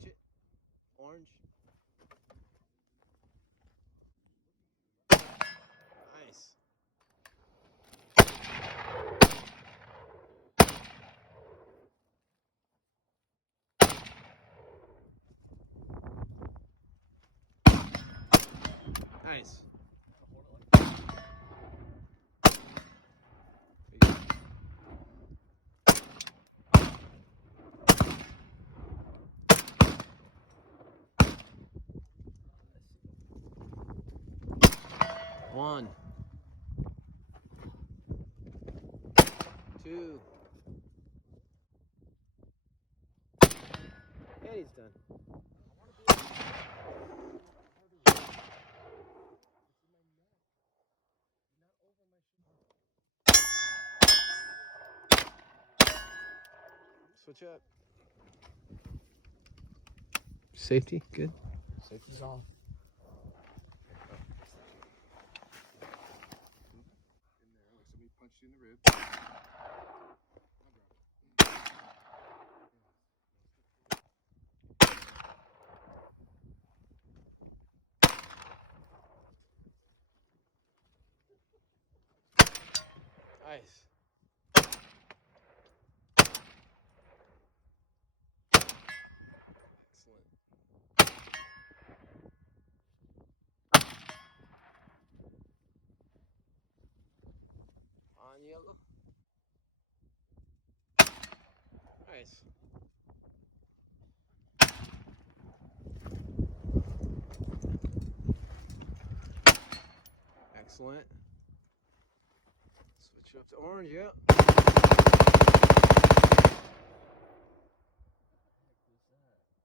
Switch it. Orange. Nice. Nice. One. Two. And he's done. Switch up. Safety, good. Safety's off. In there, like somebody punched you in the rib. Nice. Excellent. On yellow. Nice. Excellent. Switch it up to orange, yep.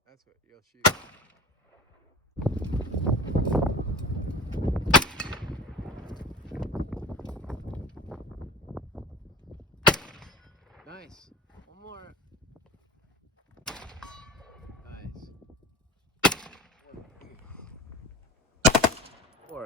That's what you'll shoot. Nice. One more. Nice. Four.